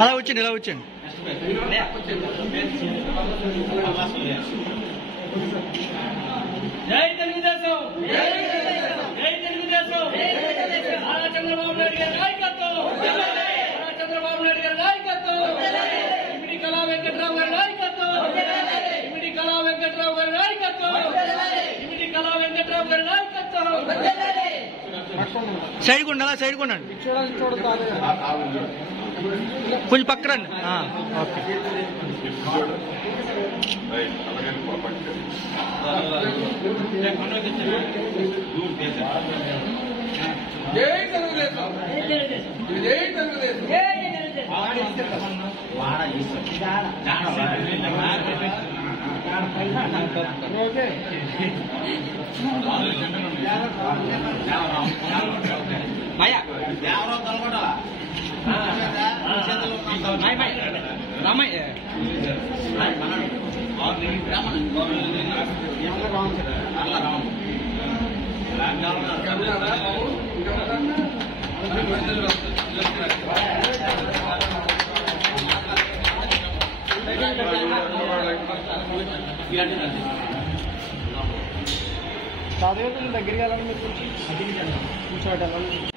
అలా వచ్చండి, ఇలా వచ్చండి. జై తెలుగుదేశం, జై తెలుగుదేశం. నారా చంద్రబాబు నాయుడు గారి నాయకత్వం, నారా చంద్రబాబు నాయుడు గారి నాయకత్వం, ఇమిడి కళా వెంకట్రావు గారి నాయకత్వం, ఇమిడి కళా వెంకట్రావు గారి నాయకత్వం, ఇమిడి కళా వెంకట్రావు గారి నాయకత్వం. సైడ్ కొండ, అలా సైడ్ కొండండి, కొంచెం పక్క రండి. ఓకే. జై తెలుగుదేశం, జై తెలుగుదేశం. దగ్గరికి వెళ్ళాలని కూర్చోటం